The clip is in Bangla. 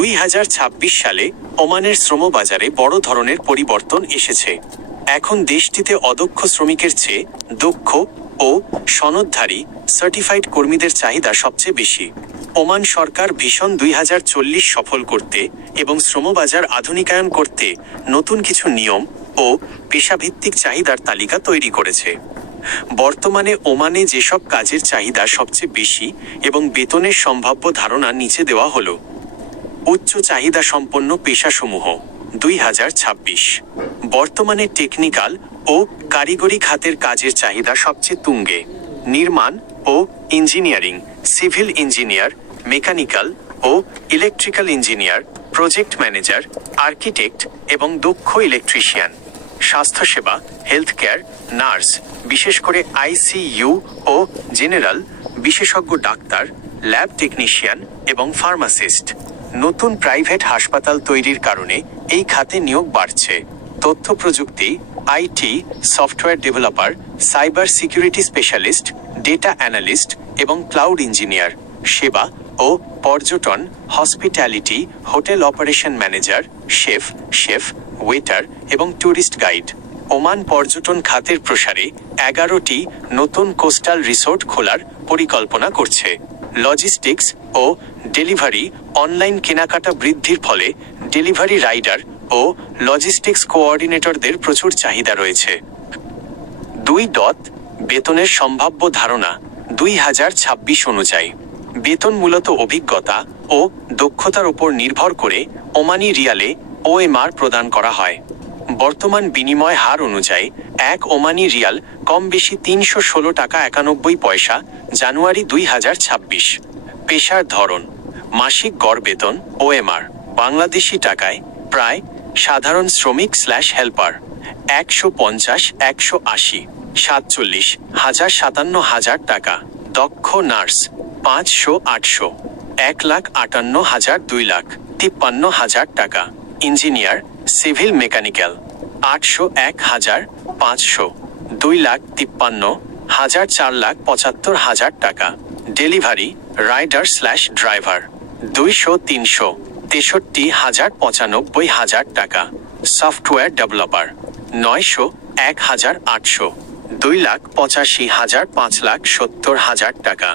2026 সালে ওমানের শ্রমবাজারে বড় ধরনের পরিবর্তন এসেছে। এখন দেশটিতে অদক্ষ শ্রমিকের চেয়ে দক্ষ ও সনদধারী সার্টিফাইড কর্মীদের চাহিদা সবচেয়ে বেশি। ওমান সরকার ভিশন 2040 সফল করতে এবং শ্রমবাজার আধুনিকায়ন করতে নতুন কিছু নিয়ম ও পেশাভিত্তিক চাহিদার তালিকা তৈরি করেছে। বর্তমানে ওমানে যেসব কাজের চাহিদা সবচেয়ে বেশি এবং বেতনের সম্ভাব্য ধারণা নিচে দেওয়া হলো। উচ্চ চাহিদা সম্পন্ন পেশাসমূহ 2026। বর্তমানে টেকনিক্যাল ও কারিগরি খাতের কাজের চাহিদা সবচেয়ে তুঙ্গে। নির্মাণ ও ইঞ্জিনিয়ারিং, সিভিল ইঞ্জিনিয়ার, মেকানিক্যাল ও electrical engineer, project manager, architect এবং দক্ষ ইলেকট্রিশিয়ান। স্বাস্থ্যসেবা, হেলথ কেয়ার, নার্স, বিশেষ করে আইসিইউ ও জেনারেল, বিশেষজ্ঞ ডাক্তার, ল্যাব টেকনিশিয়ান এবং ফার্মাসিস্ট। নতুন প্রাইভেট হাসপাতাল তৈরির কারণে এই খাতে নিয়োগ বাড়ছে। তথ্য প্রযুক্তি, IT, software developer, cyber security specialist, data analyst এবং ক্লাউড ইঞ্জিনিয়ার। সেবা ও পর্যটন, hospitality, hotel operation manager, chef, waiter এবং ট্যুরিস্ট গাইড। ওমান পর্যটন খাতের প্রসারে 11টি নতুন কোস্টাল রিসোর্ট খোলার পরিকল্পনা করছে। লজিস্টিক্স ও ডেলিভারি, অনলাইন কেনাকাটা বৃদ্ধির ফলে ডেলিভারি রাইডার ও লজিস্টিক্স কোঅর্ডিনেটরদের প্রচুর চাহিদা রয়েছে। 2. বেতনের সম্ভাব্য ধারণা 2026 অনুযায়ী। বেতন মূলত অভিজ্ঞতা ও দক্ষতার উপর নির্ভর করে ওমানি রিয়ালে ওএমআর প্রদান করা হয়। বর্তমান বিনিময় হার অনুযায়ী এক ওমানি রিয়াল কম বেশি 316 টাকা 91 পয়সা। জানুয়ারি 2026। পেশার ধরন, মাসিক গড় বেতন ওএমআর বাংলাদেশি টাকায় প্রায় সাধারণ শ্রমিক হেল্পার 150, 180, 47 হাজার 57,000 টাকা। দক্ষ নার্স 500, 800, 1,58,000, 2,53,000 টাকা। ইঞ্জিনিয়ার, সিভিল মেকানিক্যাল 800, 1,000, 500, 2,53,000, 4,75,000 টাকা। ডেলিভারি রাইডার ড্রাইভার 200, 300, 63,000, 95,000 টাকা। সফটওয়্যার ডেভেলপার 900, 1,000, 800, 2,85,000, 5,70,000 টাকা।